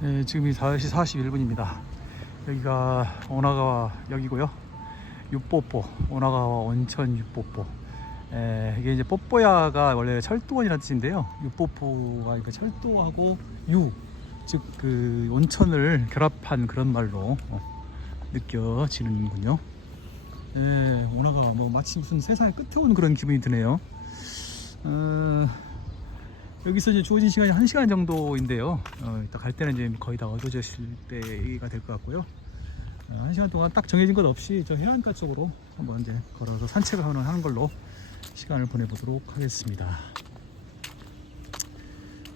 네, 지금이 4시 41분입니다. 여기가 오나가와 역이고요. 육뽀뽀, 오나가와 온천 육뽀뽀. 이게 이제 뽀뽀야가 원래 철도원이라는 뜻인데요. 육뽀뽀가 이거 철도하고 즉 그 온천을 결합한 그런 말로 느껴지는군요. 오나가 뭐 마치 무슨 세상의 끝에 온 그런 기분이 드네요. 여기서 이제 주어진 시간이 1시간 정도인데요. 이따 갈 때는 이제 거의 다 어두워질 때가 될 것 같고요. 1시간 동안 딱 정해진 것 없이 저 해안가 쪽으로 한번 이제 걸어서 산책을 하는 걸로 시간을 보내보도록 하겠습니다.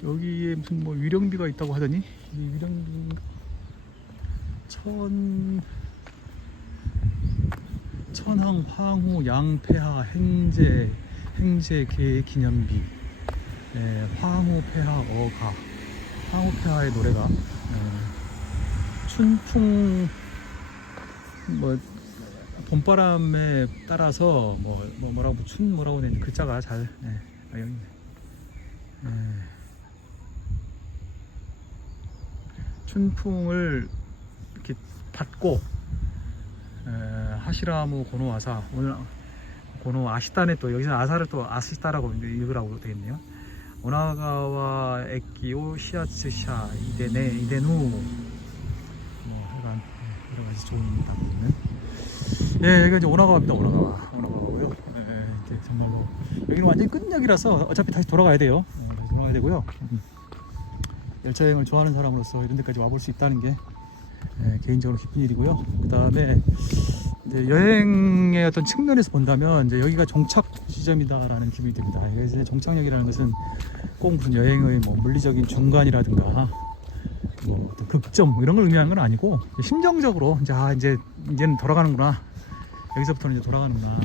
여기에 무슨 뭐 위령비가 있다고 하더니 이 위령비 천황, 황후, 양폐하, 행제, 개, 기념비, 황후, 폐하, 어가, 황후, 폐하의 노래가 춘풍 뭐 봄바람에 따라서 뭐라고 뭐라고 된 글자가 잘 여기 있네. 춘풍을 이렇게 받고 하시라무 고노아사, 오늘 고노 아시다네, 또 여기서 아사를 또 아시다라고 읽으라고 되겠네요. 오나가와 에키오 시아츠샤 이데누 하여간 여러 가지 좋은 단어는 여기가 이제 오나가와입니다. 오나가와고요. 이제 정말로 여기는 완전히 끝역이라서 어차피 다시 돌아가야 돼요. 다시 돌아가야 되고요. 열차 여행을 좋아하는 사람으로서 이런 데까지 와볼 수 있다는 게 개인적으로 기쁜 일이고요. 그 다음에 이제 여행의 어떤 측면에서 본다면 이제 여기가 종착 지점이다라는 기분이 듭니다. 이제 종착역이라는 것은 꼭 무슨 여행의 뭐 물리적인 중간이라든가 뭐 어떤 극점 이런 걸 의미하는 건 아니고, 심정적으로 이제는 돌아가는구나, 여기서부터는 이제 돌아가는구나,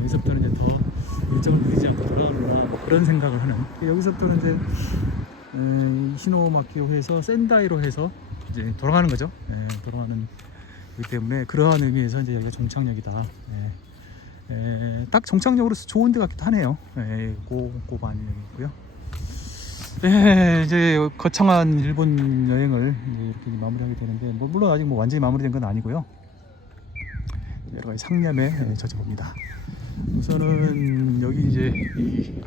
여기서부터는 이제 더 일정을 느리지 않고 돌아가는구나, 뭐 그런 생각을 하는, 여기서부터는 이제 히노마키오에서 센다이로 해서 이제 돌아가는 거죠. 돌아가는 거기 때문에 그러한 의미에서 이제 여기가 종착역이다. 딱 종착역으로서 좋은 데 같기도 하네요. 고반역이고요. 이제 거창한 일본 여행을 이제 이렇게 마무리하게 되는데, 물론 아직 완전히 마무리된 건 아니고요. 여러 가지 상념에 젖어봅니다. 우선은 여기 이제 이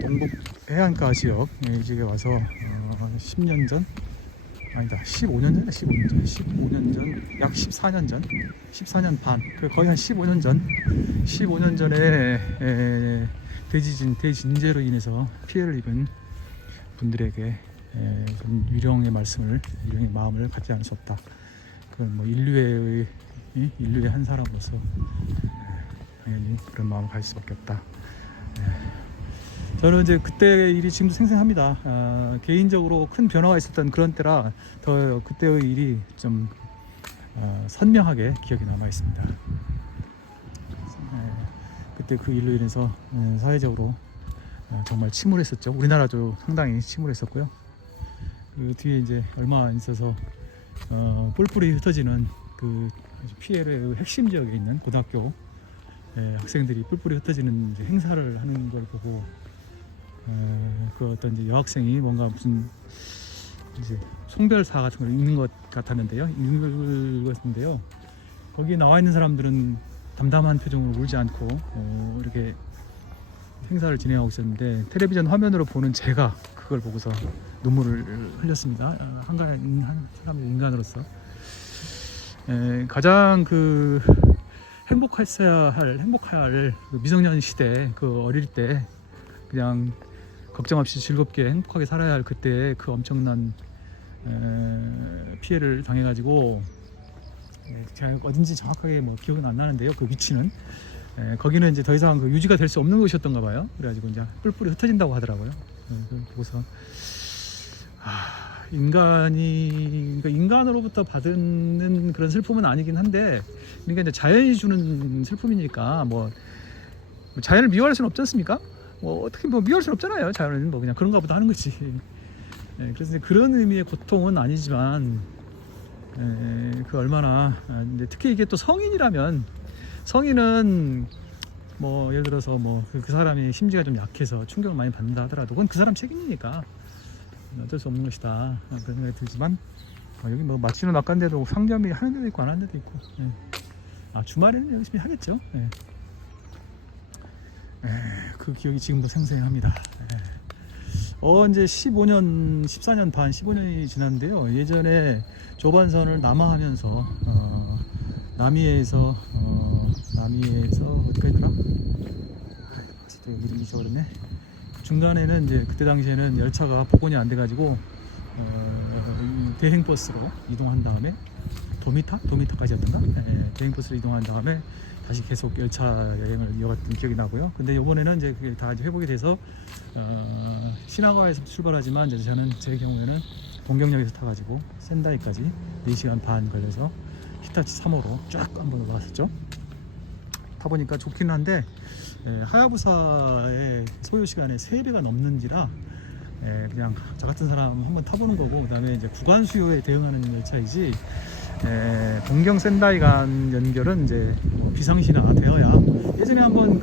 동북 해안가 지역 이쪽에 와서 10년 전, 아니다, 15년 전, 약 14년 전, 14년 반, 거의 한 15년 전에 대진재로 인해서 피해를 입은 분들에게 좀 위령의 마음을 갖지 않을 수 없다. 그건 뭐 인류의 한 사람으로서 당연히 그런 마음을 가질 수밖에 없다. 저는 이제 그때의 일이 지금도 생생합니다. 개인적으로 큰 변화가 있었던 그런 때라 더 그때의 일이 좀 선명하게 기억에 남아 있습니다. 그때 그 일로 인해서 사회적으로 정말 침울했었죠. 우리나라도 상당히 침울했었고요. 그 뒤에 이제 얼마 안 있어서 뿔뿔이 흩어지는 그 피해의 핵심 지역에 있는 고등학교 학생들이 뿔뿔이 흩어지는 이제 행사를 하는 걸 보고 그 어떤 이제 여학생이 뭔가 무슨 이제 송별사 같은 걸 읽는 것 같았는데요. 거기 나와 있는 사람들은 담담한 표정으로 울지 않고 이렇게 행사를 진행하고 있었는데, 텔레비전 화면으로 보는 제가 그걸 보고서 눈물을 흘렸습니다. 한 사람의 인간으로서 가장 그 행복해야 할 그 미성년 시대, 그 어릴 때 그냥 걱정 없이 즐겁게 행복하게 살아야 할 그때 그 엄청난 피해를 당해가지고, 제가 어딘지 정확하게 뭐 기억은 안 나는데요. 그 위치는 거기는 이제 더 이상 그 유지가 될 수 없는 곳이었던가 봐요. 그래가지고 이제 뿔뿔이 흩어진다고 하더라고요. 그래서 그러니까 인간으로부터 받는 그런 슬픔은 아니긴 한데, 그러니까 이제 자연이 주는 슬픔이니까 뭐 자연을 미워할 수는 없지 않습니까? 뭐 어떻게 미워할 수는 없잖아요. 자연은 뭐 그냥 그런가 보다 하는 거지. 그래서 그런 의미의 고통은 아니지만, 그 얼마나 특히 이게 또 성인은 뭐 예를 들어서 뭐 그 사람이 심지가 좀 약해서 충격을 많이 받는다 하더라도 그건 그 사람 책임이니까 어쩔 수 없는 것이다 그런 생각이 들지만 여기 뭐 마치는 낚간데도 상점이 하는 데도 있고 안 하는 데도 있고 주말에는 열심히 하겠죠. 그 기억이 지금도 생생합니다. 이제 15년 14년 반 15년이 지났는데요. 예전에 조반선을 남하하면서 남이에서 어디까지 되나? 아직도 이름이 잊어버렸네. 중간에는 이제 그때 당시에는 열차가 복원이 안 돼가지고 대행버스로 이동한 다음에 도미타까지였던가? 대행버스로 이동한 다음에 다시 계속 열차 여행을 이어갔던 기억이 나고요. 근데 이번에는 이제 그게 다 회복이 돼서 시나가에서 출발하지만 이제 저는 제 경우에는 동경역에서 타가지고 센다이까지 4시간 반 걸려서 히타치 3호로 쫙 한번 왔었죠. 타보니까 좋긴 한데 하야부사의 소요 시간의 3배가 넘는지라 그냥 저 같은 사람 한번 타보는 거고, 그 다음에 이제 구간 수요에 대응하는 열차이지 동경 센다이 간 연결은 이제 비상시나가 되어야. 예전에 한번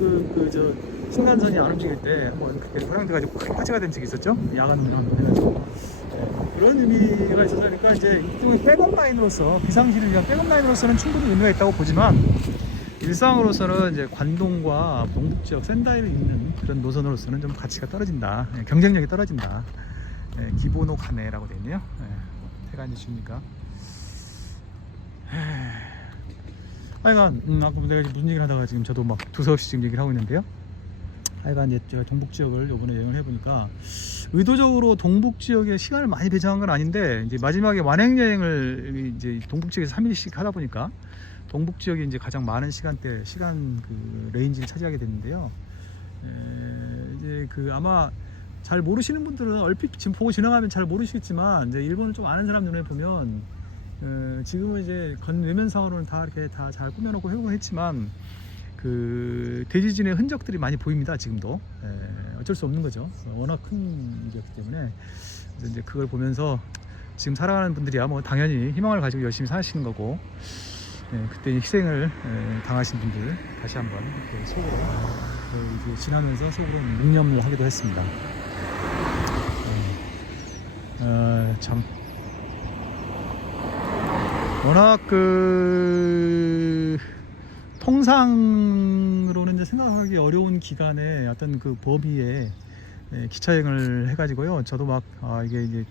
저 신간선이 안 움직일 때 한번 그때 고장돼 가지고 크게 화재가 된 적이 있었죠. 야간 운전 해가지고 그런 의미가 있어서, 그러니까 이제 일종의 백업 라인으로서 비상시를 위한 백업 라인으로서는 충분히 의미가 있다고 보지만, 일상으로서는 이제 관동과 동북지역 센다이를 잇는 그런 노선으로서는 좀 가치가 떨어진다, 경쟁력이 떨어진다. 기보노 가네라고 되어 있네요. 해가 이제 주니까. 하여간 아까 내가 무슨 얘기를 하다가 지금 저도 막 두서없이 지금 얘기를 하고 있는데요. 하여간 이제 제가 동북지역을 이번에 여행을 해보니까 의도적으로 동북지역에 시간을 많이 배정한 건 아닌데, 이제 마지막에 완행여행을 이제 동북지역에서 3일씩 하다 보니까 동북지역이 이제 가장 많은 시간 그 레인지를 차지하게 됐는데요. 이제 아마 잘 모르시는 분들은 얼핏 지금 보고 지나가면 잘 모르시겠지만, 이제 일본을 좀 아는 사람 눈에 보면 지금은 이제 외면상으로는 다 이렇게 다 잘 꾸며놓고 회복을 했지만 대지진의 흔적들이 많이 보입니다. 지금도. 어쩔 수 없는 거죠. 워낙 큰 일이었기 때문에. 그래서 이제 그걸 보면서 지금 살아가는 분들이야 뭐 당연히 희망을 가지고 열심히 사시는 거고, 그때 희생을 당하신 분들 다시 한번 이렇게 속으로 이제 지나면서 속으로 묵념을 하기도 했습니다. 참 워낙 통상으로는 이제 생각하기 어려운 기간에 어떤 그 범위에 기차여행을 해가지고요. 저도 막 이게 이제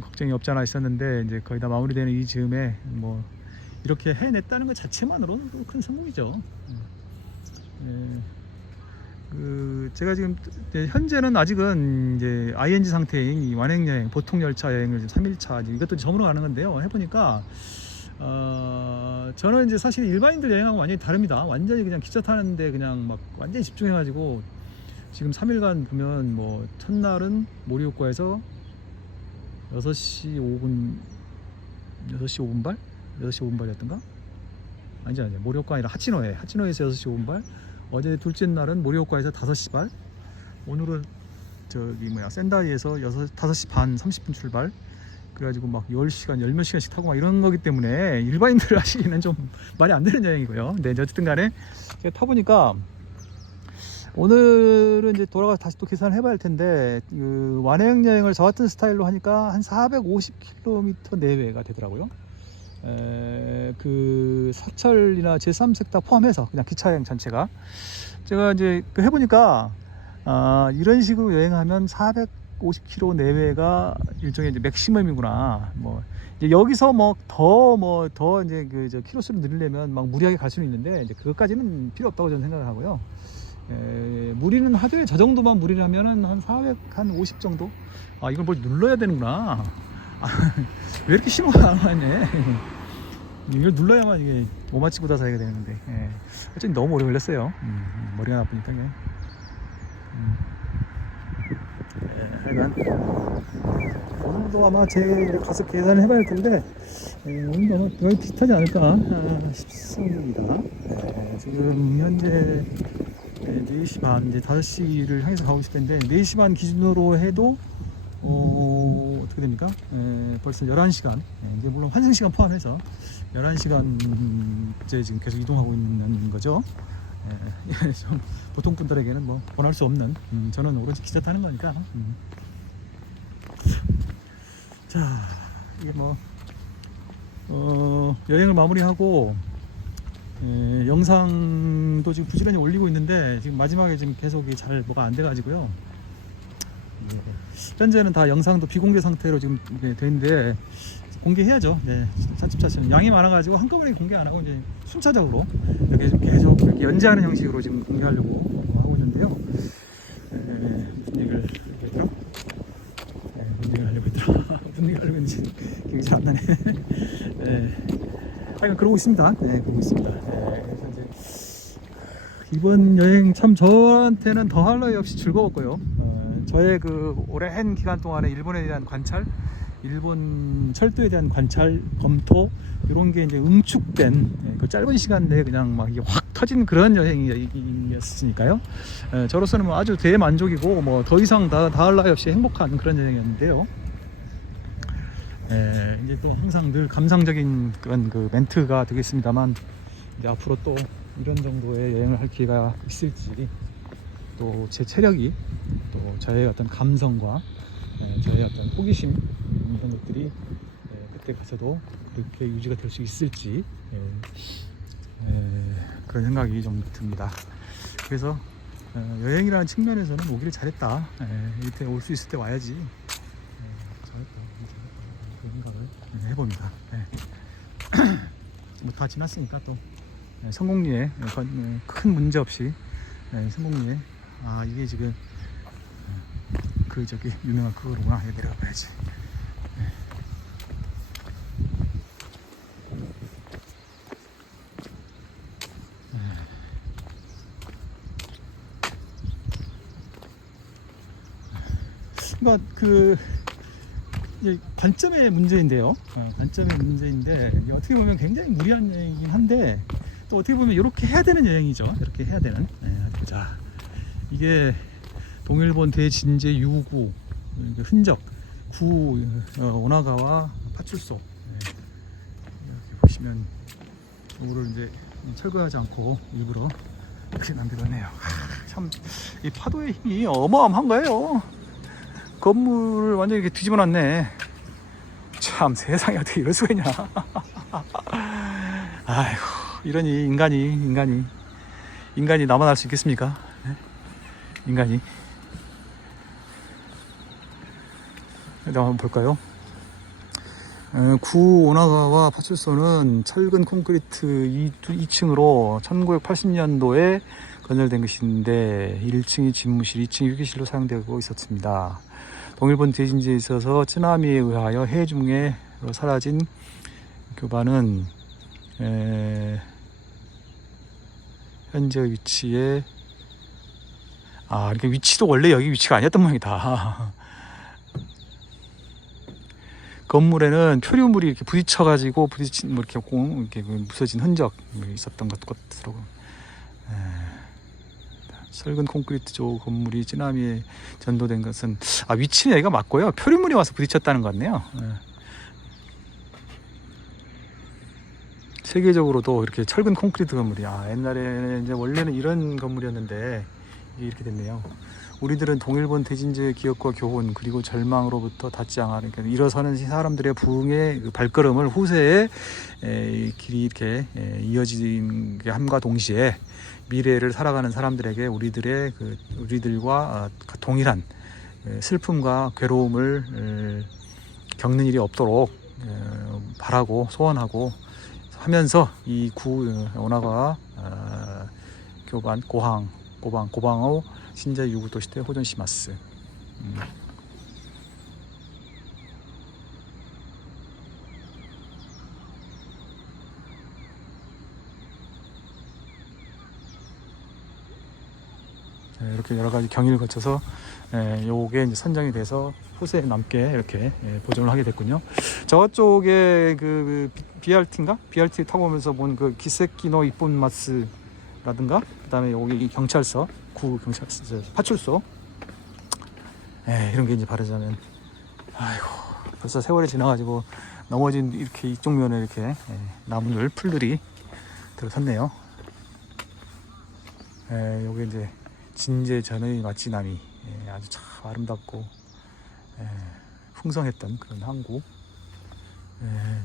걱정이 없잖아 있었는데, 이제 거의 다 마무리되는 이 즈음에 뭐 이렇게 해냈다는 것 자체만으로는 큰 성공이죠. 제가 지금 현재는 아직은 이제 ING 상태인 이 완행여행, 보통 열차 여행을 3일차 이것도 점으로 가는 건데요. 해보니까 저는 이제 사실 일반인들 여행하고 완전히 다릅니다. 완전히 그냥 기차 타는데 그냥 막 완전히 집중해가지고 지금 3일간 보면 뭐 첫날은 모리오카에서 6시 5분발? 6시 5분발이었던가? 아니지 모리오카 아니라 하치노에서 6시 5분발. 어제 둘째 날은 모리오카에서 5시 발. 오늘은 센다이에서 5시 반 30분 출발. 그래가지고 막 10시간, 10몇 시간씩 타고 막 이런 거기 때문에 일반인들 하시기는 좀 말이 안 되는 여행이고요. 근데 어쨌든 간에 제가 타보니까 오늘은 이제 돌아가서 다시 또 계산을 해봐야 할 텐데, 완행 여행을 저 같은 스타일로 하니까 한 450km 내외가 되더라고요. 사철이나 제3섹터 포함해서 그냥 기차여행 전체가, 제가 이제 해보니까 이런 식으로 여행하면 450km 내외가 일종의 이제 맥시멈이구나. 뭐 이제 여기서 더 이제 키로수를 늘리려면 막 무리하게 갈 수는 있는데, 이제 그것까지는 필요 없다고 저는 생각을 하고요. 무리는 하되 저 정도만 무리를 하면은 한 50 정도. 이걸 뭘 눌러야 되는구나. 왜 이렇게 신호가 안 왔네. 이걸 눌러야만 이게 오마치구다 사이가 되는데, 어쨌든 너무 오래 걸렸어요. 머리가 나쁘니까. 하여간 오늘도 아마 제가 가서 계산을 해봐야 할 텐데, 오늘도 아마 거의 비슷하지 않을까 싶습니다. 지금 현재 4시 반, 이제 5시를 향해서 가고 있을 텐데, 4시 반 기준으로 해도 어떻게 됩니까? 벌써 11시간, 이제 물론 환승시간 포함해서 11시간째 지금 계속 이동하고 있는 거죠. 좀 보통 분들에게는 뭐 권할 수 없는, 저는 오로지 기차 타는 거니까 자, 이게 여행을 마무리하고 영상도 지금 부지런히 올리고 있는데 지금 마지막에 지금 계속 잘 뭐가 안 돼가지고요. 현재는 다 영상도 비공개 상태로 지금 되는데 공개해야죠. 네, 차츰차츰 양이 많아가지고 한꺼번에 공개 안 하고 이제 순차적으로 이렇게 좀 계속 이렇게 연재하는 형식으로 지금 공개하려고 하고 있는데요. 무슨 얘기를 하려고 했더라? 무슨 얘기를 하려고 했더라? 무슨 얘기를 하려고 했는지 기억이 잘 안 나네. 하여간 그러고 있습니다. 네, 그러고 있습니다. 그래서 이제 이번 여행 참 저한테는 더할 나위 없이 즐거웠고요. 저의 그 오랜 기간 동안에 일본에 대한 관찰, 일본 철도에 대한 관찰, 검토 이런 게 이제 응축된 그 짧은 시간 내에 그냥 막 이게 확 터진 그런 여행이었으니까요. 저로서는 아주 대만족이고 뭐 더 이상 다할 나위 없이 행복한 그런 여행이었는데요. 이제 또 항상 늘 감상적인 그런 그 멘트가 되겠습니다만 이제 앞으로 또 이런 정도의 여행을 할 기회가 있을지 또 제 체력이 또 저의 어떤 감성과 저의 어떤 호기심 이런 것들이 그때 가서도 그렇게 유지가 될 수 있을지 그런 생각이 좀 듭니다. 그래서 여행이라는 측면에서는 오기를 잘했다. 이때 올 수 있을 때 와야지. 잘했다. 그런 생각을 해봅니다. 뭐 다 지났으니까 또 성공리에 큰 문제 없이 성공리에 이게 지금 그 저기 유명한 그거로구나. 내려가 봐야지. 그러니까 그 관점의 문제인데요. 관점의 문제인데 어떻게 보면 굉장히 무리한 여행이긴 한데 또 어떻게 보면 이렇게 해야 되는 여행이죠. 이렇게 해야 되는. 자, 이게 동일본 대진제 유구 흔적 구 오나가와 파출소 이렇게 보시면 이거를 이제 철거하지 않고 일부러 이렇게 남겨놨네요. 참 이 파도의 힘이 어마어마한 거예요. 건물을 완전히 이렇게 뒤집어 놨네. 참 세상에 어떻게 이럴 수가 있냐. 아이고 이러니 인간이 나만 할 수 있겠습니까? 인간이. 일단 한번 볼까요? 구 오나가와 파출소는 철근 콘크리트 2층으로 1980년도에 건설된 것인데 1층이 집무실, 2층이 휴게실로 사용되고 있었습니다. 동일본 대진지에 있어서 쓰나미에 의하여 해중에 사라진 교반은 현재 위치에 이렇게 위치도 원래 여기 위치가 아니었던 모양이다. 건물에는 표류물이 이렇게 부딪혀가지고 이렇게 부서진 흔적 있었던 것 같더라고요. 철근 콘크리트 조 건물이 쓰나미에 전도된 것은 위치는 여기가 맞고요. 표류물이 와서 부딪혔다는 것 같네요. 세계적으로도 이렇게 철근 콘크리트 건물이 옛날에 이제 원래는 이런 건물이었는데 이게 이렇게 됐네요. 우리들은 동일본 대진제의 기억과 교훈 그리고 절망으로부터 닿지 않아 그러니까 일어서는 사람들의 부흥의 그 발걸음을 후세에 길이 이렇게 이어진 함과 동시에 미래를 살아가는 사람들에게 우리들과 동일한 슬픔과 괴로움을 겪는 일이 없도록 바라고 소원하고 하면서 이 구 오나가 교반 고방호 신자 유구 도시대 호전시마스. 이렇게 여러 가지 경위를 거쳐서 요게 이제 선정이 돼서 후세에 남게 이렇게 보존을 하게 됐군요. 저쪽에 그 BRT인가? BRT 타고 오면서 본 그 기세키노 이쁜마스라든가 그다음에 여기 경찰서 구 경찰서 파출소 이런 게 이제 바르자면 벌써 세월이 지나가지고 넘어진 이렇게 이쪽 면에 이렇게 나무늘 풀들이 들어섰네요. 요게 이제 진제전의 마치나미 아주 참 아름답고 풍성했던 그런 항구.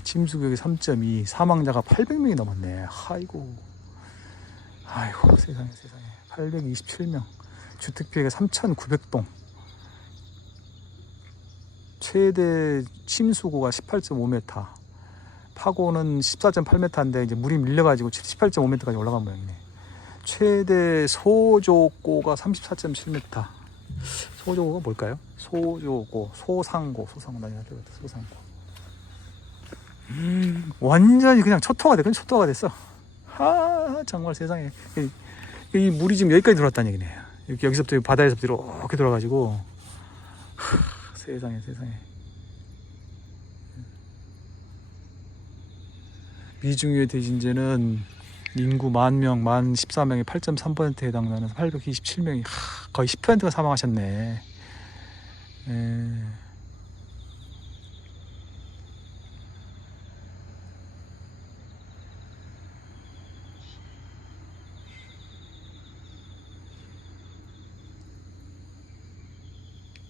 침수구역이 3.2, 사망자가 800명이 넘었네. 아이고 세상에 827명. 주택피해가 3,900동. 최대 침수고가 18.5m, 파고는 14.8m인데 이제 물이 밀려가지고 18.5m까지 올라간 모양이네. 최대 소조고가 34.7m. 소조고가 뭘까요? 소상고 완전히 그냥 초토화가 됐어. 정말 세상에. 이 물이 지금 여기까지 들어왔다는 얘기네. 여기서부터 바다에서부터 이렇게 들어와가지고. 세상에. 미중유의 대진제는 인구 10,000명, 14명이 8.3%에 해당하는 827명이 거의 10%가 사망하셨네.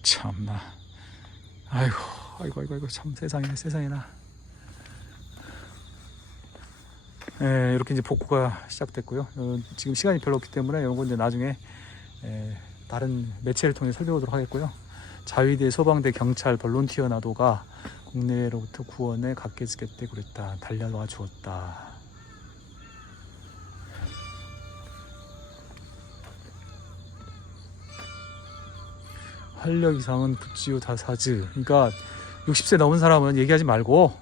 참나. 아이고 참 세상에나. 이렇게 이제 복구가 시작됐고요. 지금 시간이 별로 없기 때문에 이건 이제 나중에 다른 매체를 통해 살펴보도록 하겠고요. 자위대, 소방대, 경찰, 볼런티어 나도가 국내로부터 구원에 각계즈겠대 그랬다. 달려와 주었다. 활력 이상은 붙지요 다사즈. 그러니까 60세 넘은 사람은 얘기하지 말고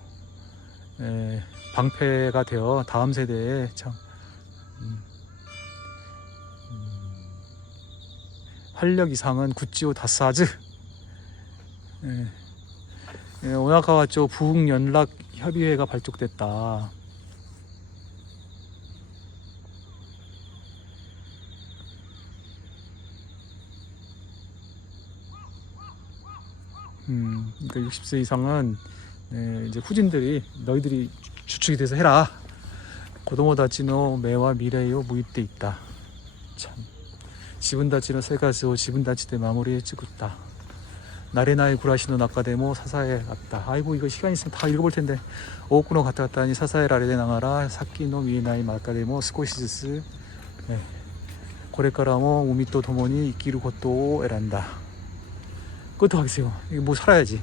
방패가 되어 다음 세대에 참 활력 이상은 구찌오 다사즈. 오나가와 쪽 부흥연락협의회가 발족됐다. 그러니까 60세 이상은 이제 후진들이 너희들이 주축이 돼서 해라. 고도모다치노 매와 미래요 무입돼 있다. 참. 지분다치노 세가스오 지분다치대 마무리에 찍었다. 나레나이 구라시노 나카데모 사사에 갔다. 아이고 이거 시간 있으면 다 읽어볼 텐데. 오쿠노 갔다 갔다니 사사에 라레데 나가라 사키노 미에나이 마카데모 스코시즈스 고레카라모 우미또 도모니 이끼루 고토 에란다. 그것도 하겠어요. 이거 뭐 살아야지.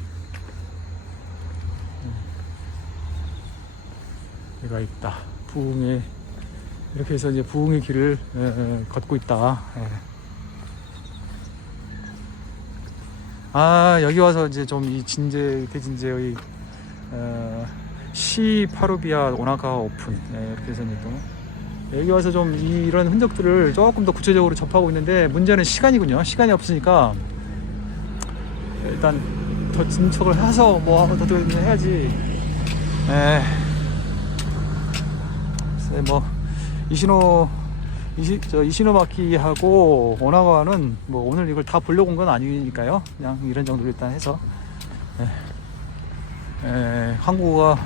얘가 있다. 부흥의 이렇게 해서 이제 부흥의 길을 걷고 있다. 여기 와서 이제 좀 이 대진제의 시파루비아 오나가와 오픈 이렇게 해서 이제 또 여기 와서 좀 이런 흔적들을 조금 더 구체적으로 접하고 있는데 문제는 시간이군요. 시간이 없으니까 일단 더 진척을 해서 뭐 한번 더 해야지. 뭐 이시노마키하고 오나가와는 뭐 오늘 이걸 다 보려고 온 건 아니니까요. 그냥 이런 정도로 일단 해서 항구가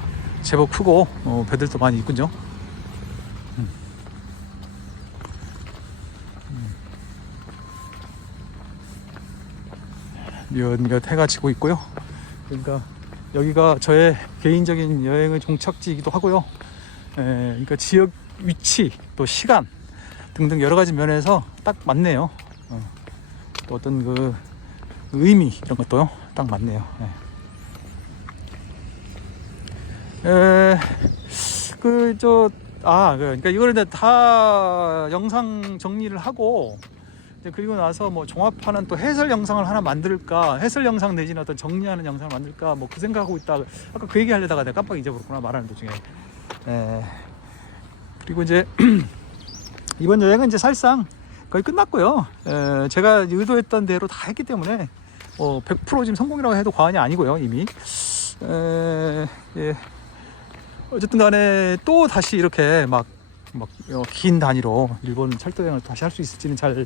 제법 크고 배들도 많이 있군요. 몇 해가 지고 있고요. 그러니까 여기가 저의 개인적인 여행의 종착지이기도 하고요. 그러니까 지역 위치 또 시간 등등 여러 가지 면에서 딱 맞네요. 또 어떤 그 의미 이런 것도요 딱 맞네요. 그러니까 이거를 이제 다 영상 정리를 하고 그리고 나서 뭐 종합하는 또 해설 영상을 하나 만들까, 해설 영상 내지는 어떤 정리하는 영상을 만들까 뭐 그 생각하고 있다. 아까 그 얘기 하려다가 내가 깜빡 잊어버렸구나 말하는 도중에. 그리고 이제 이번 여행은 이제 사실상 거의 끝났고요. 제가 의도했던 대로 다 했기 때문에 100% 지금 성공이라고 해도 과언이 아니고요. 이미 어쨌든 간에 또 다시 이렇게 막 긴 단위로 일본 철도 여행을 다시 할 수 있을지는 잘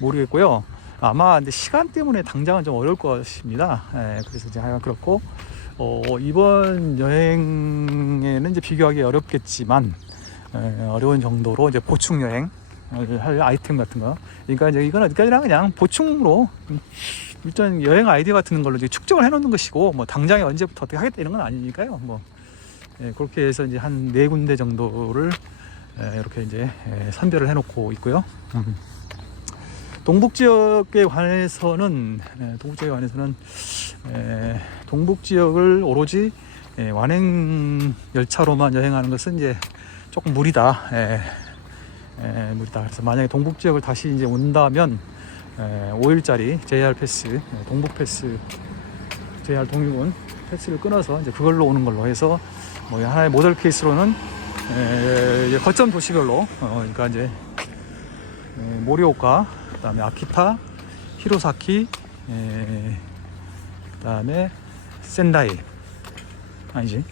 모르겠고요. 아마 근데 시간 때문에 당장은 좀 어려울 것입니다. 그래서 이제 하여간 그렇고 이번 여행에는 이제 비교하기 어렵겠지만 어려운 정도로 이제 보충 여행 할 아이템 같은 거. 그러니까 이제 이건 어디까지나 그냥 보충으로 일단 여행 아이디어 같은 걸로 이제 축적을 해놓는 것이고, 뭐 당장에 언제부터 어떻게 하겠다 이런 건 아니니까요. 뭐 그렇게 해서 이제 한 4군데 정도를 이렇게 이제 선별을 해놓고 있고요. 동북 지역에 관해서는 동북 지역을 오로지 완행 열차로만 여행하는 것은 이제 조금 무리다. 무리다. 그래서 만약에 동북 지역을 다시 이제 온다면 5일짜리 JR 패스, 동북 패스, JR 동유군 패스를 끊어서 이제 그걸로 오는 걸로 해서 뭐 하나의 모델 케이스로는 거점 도시별로 그러니까 이제 모리오카, 그다음에 아키타, 히로사키, 그다음에 센다이 아니지.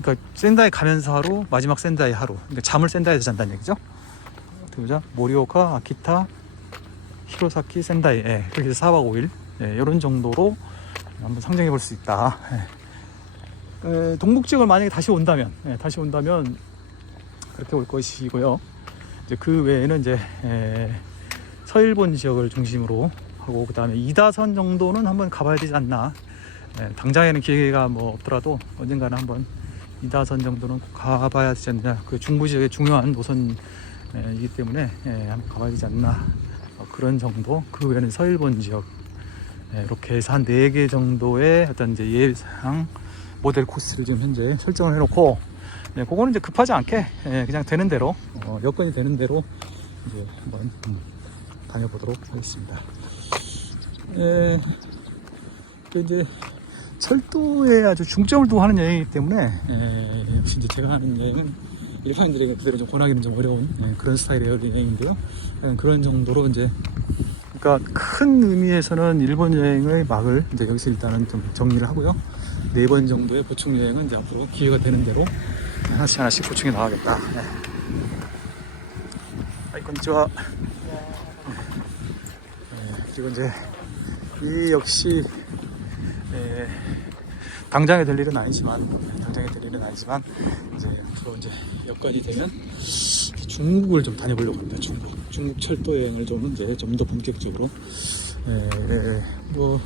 그러니까 센다이 가면서 하루, 마지막 센다이 하루. 그러니까 잠을 센다이에서 잔다는 얘기죠. 보자. 모리오카, 아키타, 히로사키, 센다이. 그렇게 해서 4박 5일 이런 정도로 한번 상정해 볼 수 있다. 동북 지역을 만약에 다시 온다면 그렇게 올 것이고요. 이제 그 외에는 이제 서일본 지역을 중심으로 하고, 그 다음에 2다선 정도는 한번 가봐야 되지 않나. 당장에는 기회가 뭐 없더라도 언젠가는 한번 2다선 정도는 꼭 가봐야 되지 않나. 그 중부 지역의 중요한 노선이기 때문에 한번 가봐야 되지 않나. 그런 정도. 그 외에는 서일본 지역 이렇게 해서 한 4개 정도의 어떤 이제 예상 모델 코스를 지금 현재 설정을 해놓고, 그거는 이제 급하지 않게 그냥 되는 대로 여건이 되는 대로 이제 한번 다녀보도록 하겠습니다. 이제 철도에 아주 중점을 두고 하는 여행이기 때문에 역시 이제 제가 하는 여행은 일반인들에게 그대로 좀 권하기는 좀 어려운 그런 스타일의 여행인데요. 그런 정도로 이제 그러니까 큰 의미에서는 일본 여행의 막을 이제 여기서 일단은 좀 정리를 하고요. 4번 정도의 보충 여행은 이제 앞으로 기회가 되는 대로 하나씩 보충해 나가겠다. konnichiwa. 그리고 이제 이 역시 당장에 될 일은 아니지만 이제 앞으로 이제 여건이 되면 중국을 좀 다녀보려고 합니다. 중국 철도 여행을 좀 더 본격적으로 뭐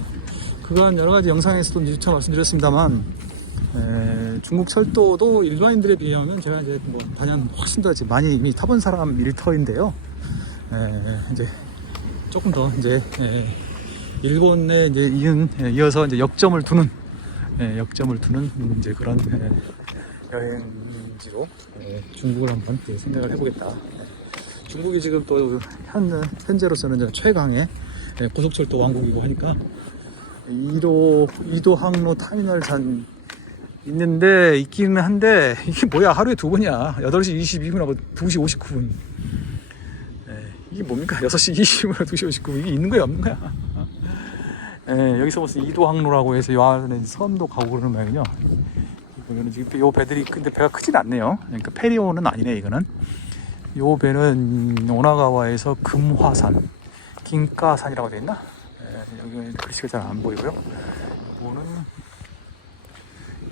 그간 여러 가지 영상에서도 누차 말씀드렸습니다만 중국 철도도 일반인들에 비하면 제가 이제 뭐 단연 훨씬 더 많이 이미 타본 사람 일터인데요. 이제 조금 더 이제 일본에 이제 이어서 이제 역점을 두는 이제 그런 여행지로 중국을 한번 생각을 해보겠다. 중국이 지금 또 현재로서는 이제 최강의 고속철도 왕국이고 하니까 2도 항로 터미널 산 있기는 한데 이게 뭐야, 하루에 2번이야. 8시 22분하고 2시 59분. 이게 뭡니까? 6시 20분하고 2시 59분. 이게 있는 거야 없는 거야? 여기서 무슨 2도 항로라고 해서 요 안에 섬도 가고 그러는 모양이요. 보면은 지금 요 배들이 근데 배가 크진 않네요. 그러니까 페리오는 아니네. 이거는 요 배는 오나가와에서 금화산, 긴가산이라고 돼 있나? 여기 글씨가 잘 안 보이고요.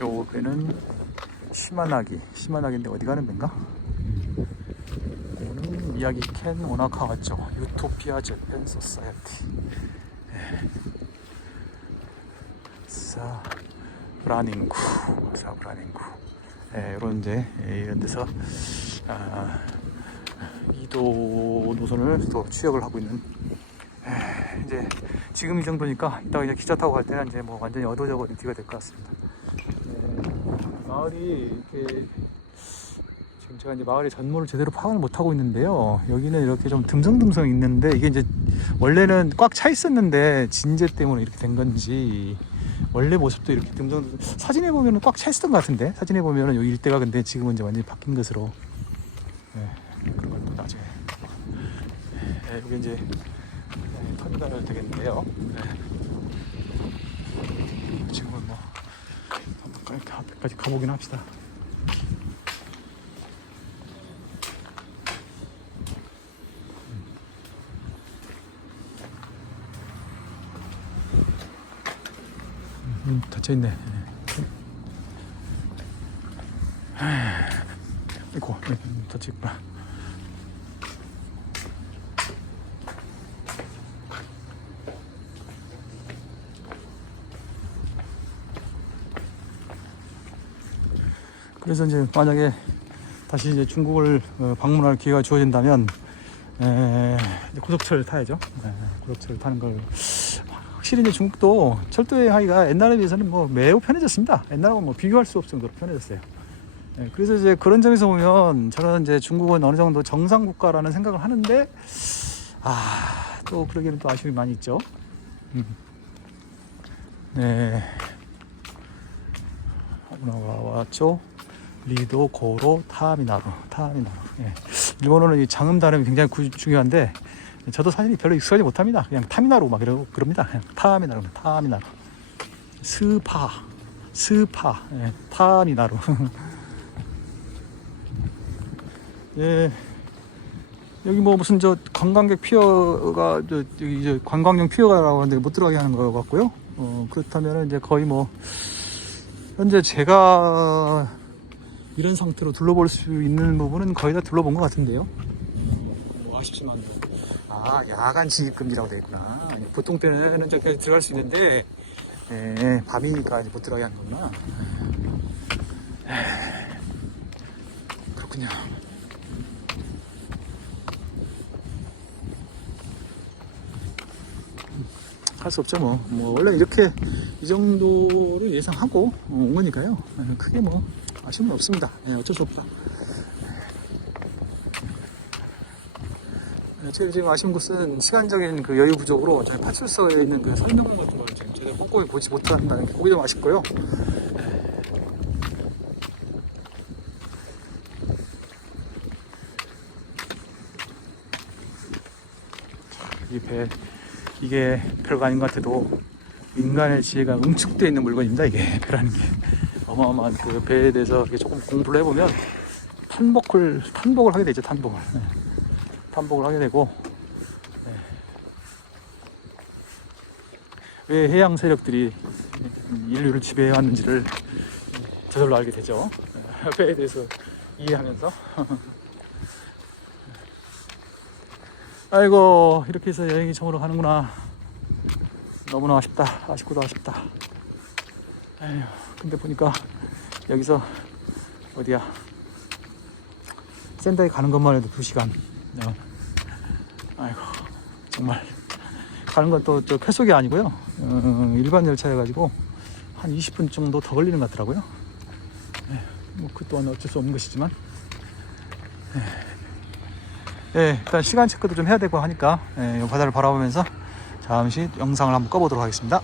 요 배는 시마나기인데 어디 가는 배인가? 이거는 미야기 켄 오나카와 쪽 유토피아 재팬 소사이어티. 사브라닝구. 이런 이제 이런 데서 2도 노선을 또 취역을 하고 있는. 이제 지금 이 정도니까 이따가 이제 기차 타고 갈 때는 이제 뭐 완전히 어두워져 버린 뒤가 될 것 같습니다. 마을이 이렇게 지금 제가 이제 마을의 전모를 제대로 파악을 못 하고 있는데요. 여기는 이렇게 좀 듬성듬성 있는데 이게 이제 원래는 꽉 차 있었는데 진재 때문에 이렇게 된 건지 원래 모습도 이렇게 듬성듬성. 사진에 보면은 꽉 차 있었던 것 같은데 사진에 보면은 여기 일대가 근데 지금은 이제 완전히 바뀐 것으로 그런 걸 또 나중에 여기 이제 터미널 되겠는데요. 지금은 뭐 앞에까지 가보긴 합시다. 닫혀있네. 아이고, 닫혀있구나. 그래서 이제 만약에 다시 이제 중국을 방문할 기회가 주어진다면 이제 고속철 타야죠. 고속철 타는 걸 확실히 이제 중국도 철도의 하기가 옛날에 비해서는 뭐 매우 편해졌습니다. 옛날하고 뭐 비교할 수 없을 정도로 편해졌어요. 그래서 이제 그런 점에서 보면 저는 이제 중국은 어느 정도 정상 국가라는 생각을 하는데 또 그러기에는 또 아쉬움이 많이 있죠. 네, 오나가 왔죠. 리도, 고로, 타미나루. 예. 일본어는 이 장음 발음이 굉장히 중요한데 저도 사실 별로 익숙하지 못합니다. 그냥 타미나루 막 그럽니다. 그냥 타미나루. 스파, 예, 타미나루. 예, 여기 뭐 무슨 저 관광객 피어가 여기 이제 관광용 피어가라고 하는데 못 들어가게 하는 것 같고요. 그렇다면 이제 거의 뭐 현재 제가 이런 상태로 둘러볼 수 있는 부분은 거의 다 둘러본 것 같은데요. 아쉽지만 야간 진입금지라고 되어 있구나. 보통 때는 저기 들어갈 수 있는데 밤이니까 못 들어가게 한 거구나. 그렇군요. 할 수 없죠. 뭐 원래 이렇게 이 정도를 예상하고 온 거니까요. 크게 뭐 아쉬움은 없습니다. 어쩔 수 없다. 제일 지금 아쉬운 것은 시간적인 그 여유 부족으로 저희 파출소에 있는 그 설명문 같은 걸 지금 제대로 꼼꼼히 보지 못한다는 게 그게 좀 아쉽고요. 이게 별거 아닌 것 같아도 인간의 지혜가 응축되어 있는 물건입니다. 이게 배라는 게 어마어마한 그 배에 대해서 이렇게 조금 공부를 해보면 탄복을 하게 되죠. 탄복을 하게 되고 왜 해양 세력들이 인류를 지배해 왔는지를 저절로 알게 되죠. 배에 대해서 이해하면서 아이고 이렇게 해서 여행이 저물어 가는구나. 너무나 아쉽고도 아쉽다. 에휴, 근데 보니까 여기서 어디야 센다이 가는 것만 해도 2시간. 아이고 정말 가는 건 또 저 쾌속이 아니고요. 일반 열차여가지고 한 20분 정도 더 걸리는 것 같더라고요. 뭐 그 또한 어쩔 수 없는 것이지만 일단 시간 체크도 좀 해야 되고 하니까 바다를 바라보면서 잠시 영상을 한번 꺼보도록 하겠습니다.